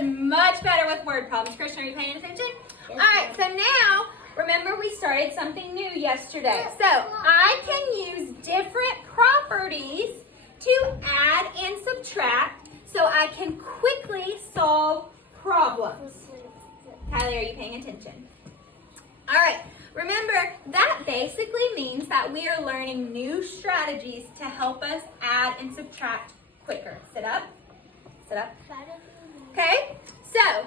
doing much better with word problems. Christian, are you paying attention? Yes, all right, so now, remember we started something new yesterday. So I can use different properties to add and subtract so I can quickly solve problems. Kylie, are you paying attention? All right, remember that basically means that we are learning new strategies to help us add and subtract quicker. Sit up. Sit up. Okay, so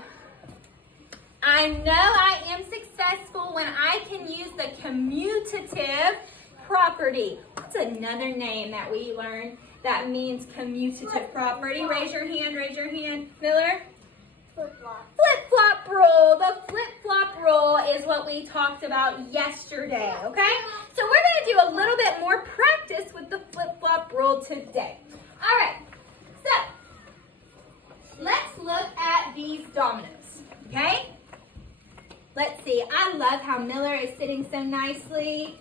I know I am successful when I can use the commutative property. What's another name that we learned that means commutative property? Raise your hand, raise your hand. Miller? Flip-flop. Flip-flop rule. The flip-flop rule is what we talked about yesterday, okay? So we're going to do a little bit more practice with the flip-flop rule today. All right, so let's look at these dominoes, okay? Let's see. I love how Miller is sitting so nicely.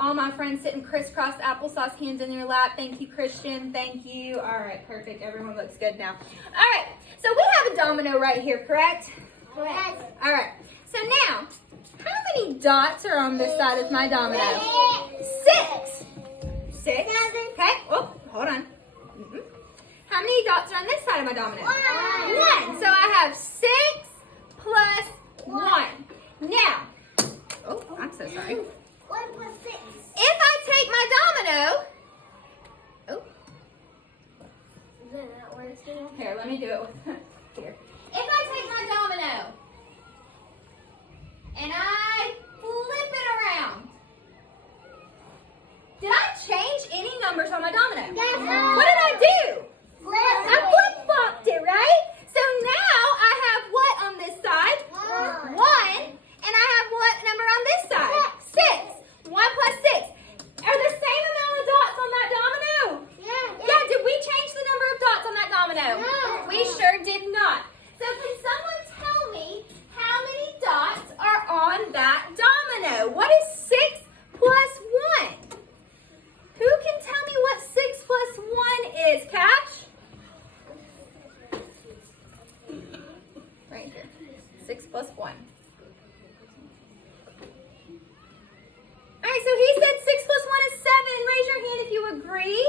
All my friends sitting crisscross applesauce, hands in your lap. Thank you, Christian. Thank you. All right, perfect. Everyone looks good now. All right, so we have a domino right here, correct? Yes. All right, so now, how many dots are on this side of my domino? 6. 6. Okay, oh, hold on. How many dots are on this side of my domino? 1. So I have 6 plus 1. Now, oh, I'm so sorry. 1 plus 6. If I take my domino, oh, Is that not what it's doing? here, let me do it with, here. If I take my domino and I flip it around, did I change any numbers on my domino? Yes. What did I do? I flip-flopped it, right? So now I have what on this side? 1. And I have what number on this side? 6. 1 plus 6. Are the same amount of dots on that domino? Yeah, did we change the number of dots on that domino? No. We sure did not. So can someone tell me how many dots are on that domino? What is 6 plus 1? Who can tell me what 6 plus 1 is, Cash? Right here. 6 plus 1. All right, so he said 6 plus 1 is 7. Raise your hand if you agree.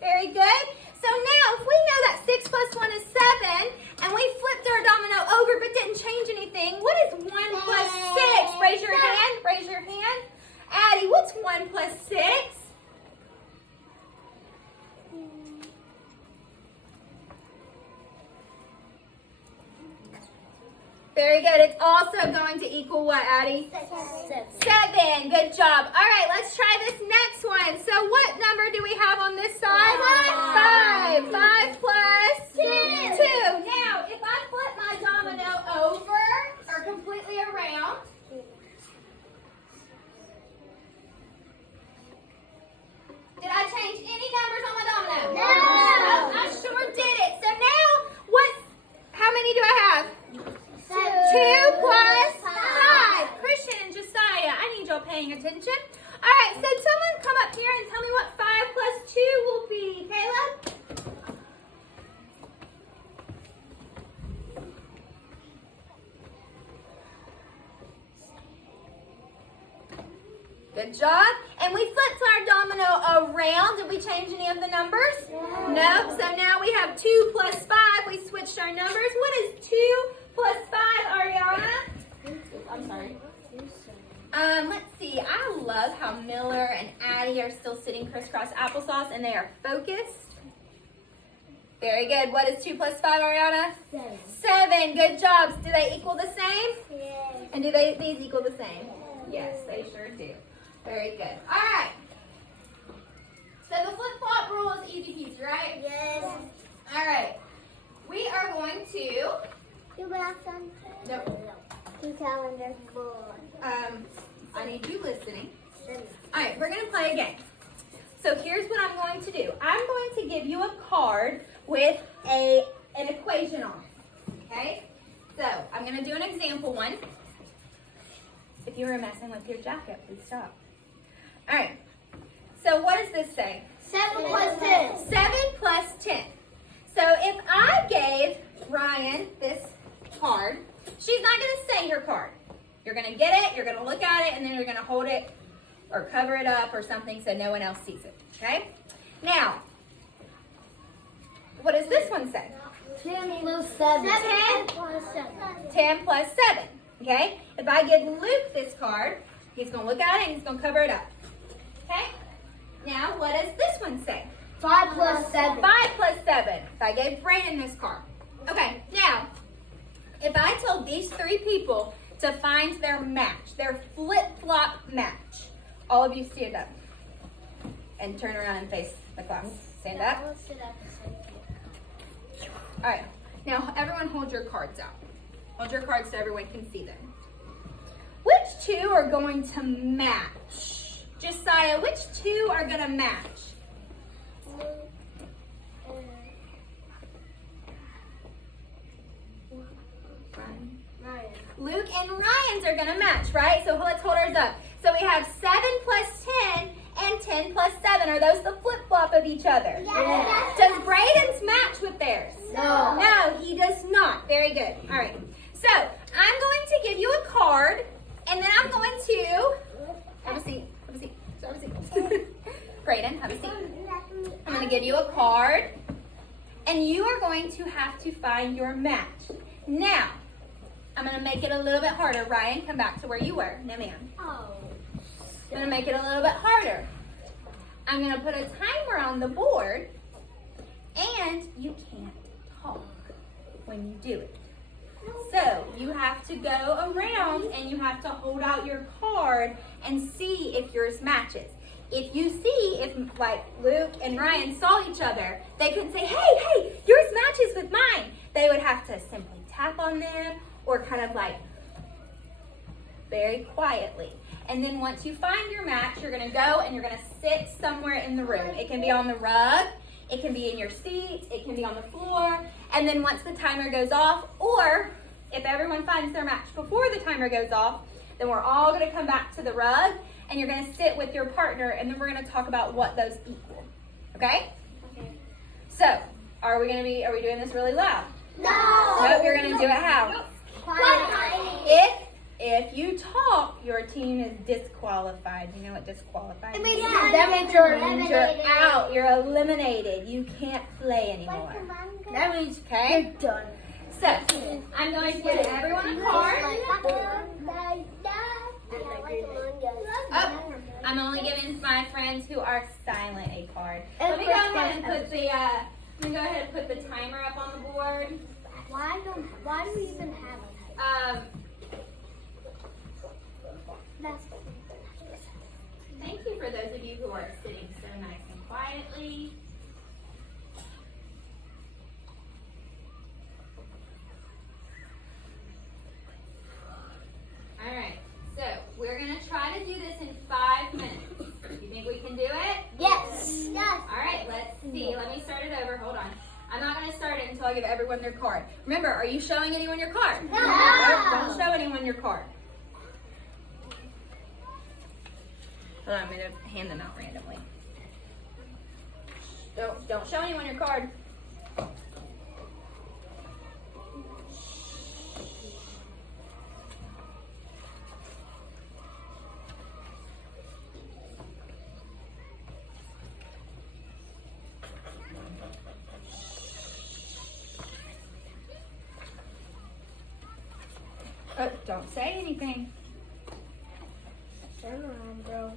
Very good. So now, if we know that 6 plus 1 is 7, and we flipped our domino over but didn't change anything, what is 1 plus 6? Raise your hand. Raise your hand. Addie, what's 1 plus 6? Very good. It's also going to equal what, Addie? 7. Good job. All right, let's try this next one. So what number do we have on this side? 5. 5 plus 2. Now, if I flip my domino over or completely around, did I change any numbers on my domino? No. I sure did it. So now, how many do I have? 2 plus 5. Christian and Josiah, I need y'all paying attention. All right, so someone come up here and tell me what 5 plus 2 will be. Caleb? Good job. And we flipped our domino around. Did we change any of the numbers? No. So now we have 2 plus 5. We switched our numbers. What is 2 plus 5, Ariana? I'm sorry. Let's see. I love how Miller and Addie are still sitting crisscross applesauce and they are focused. Very good. What is 2 plus 5, Ariana? 7. Good jobs. Do they equal the same? Yes. And do these equal the same? Yes, they sure do. Very good. All right. So the flip-flop rule is easy peasy, right? Yes. All right. We are going to... You have some? Nope. 2 calendars. 4. I need you listening. All right, we're going to play a game. So here's what I'm going to do. I'm going to give you a card with an equation on it. Okay? So I'm going to do an example one. If you were messing with your jacket, please stop. All right. So what does this say? 7 plus 10. 7 plus 10. So if I gave Ryan this she's not going to say her card. You're going to get it, you're going to look at it, and then you're going to hold it or cover it up or something so no one else sees it, okay? Now, what does this one say? 10 plus 7. 10 plus 7, okay? If I give Luke this card, he's going to look at it and he's going to cover it up, okay? Now, what does this one say? 5 plus 7. 5 plus 7. If I gave Brayden this card. Okay, now, if I told these 3 people to find their match, their flip-flop match, all of you stand up and turn around and face the class. Stand up. All right, now everyone hold your cards out. Hold your cards so everyone can see them. Which 2 are going to match? Josiah, which 2 are going to match? Luke and Ryan's are going to match, right? So let's hold ours up. So we have 7 plus 10 and 10 plus 7. Are those the flip-flop of each other? Yes. Does Brayden's match with theirs? No. No, he does not. Very good. All right. So I'm going to give you a card, and then I'm going to have a seat. Have a seat. Have a seat. Brayden, have a seat. I'm going to give you a card, and you are going to have to find your match. Now, I'm going to make it a little bit harder. Ryan, come back to where you were. No, ma'am. Oh. I'm going to make it a little bit harder. I'm going to put a timer on the board, and you can't talk when you do it. So you have to go around and you have to hold out your card and see if yours matches. If you see, if like Luke and Ryan saw each other, they couldn't say, hey, yours matches with mine. They would have to simply tap on them or kind of like very quietly. And then once you find your match, you're going to go and you're going to sit somewhere in the room. It can be on the rug, it can be in your seat, it can be on the floor. And then once the timer goes off, or if everyone finds their match before the timer goes off, then we're all going to come back to the rug and you're going to sit with your partner and then we're going to talk about what those equal. Okay? Okay. So, are we doing this really loud? No. Nope, you're going to do it how? Quiet. If you talk, your team is disqualified. You know what disqualified means? That means you're You're out. You're eliminated. You can't play anymore. That means Okay? you're done. So, I'm going to give everyone a card. Oh, I'm only giving my friends who are silent a card. Let me go ahead and put the timer up on the board. Why do we even have it? Thank you for those of you who are sitting so nice and quietly. All right, so we're going to try to do this in 5 minutes. You think we can do it? Yes. Yes. All right, let's see. Let me start it over. Hold on. I'm not going to start it until I give everyone their card. Remember, are you showing anyone your card? No. Don't show anyone your card. Hold on, I'm going to hand them out randomly. Don't show anyone your card. Don't say anything. Turn around, bro.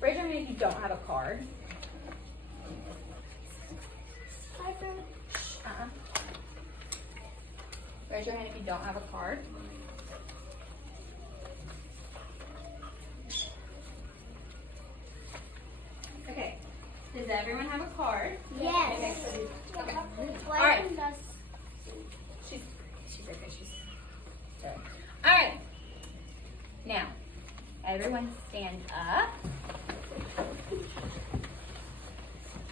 Raise your hand if you don't have a card. Raise your hand if you don't have a card. Okay. Does everyone have a card? Yes. Okay. All right. She's okay. All right. Now, everyone stand up.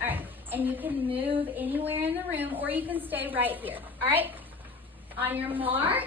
All right. And you can move anywhere in the room or you can stay right here. All right. On your mark.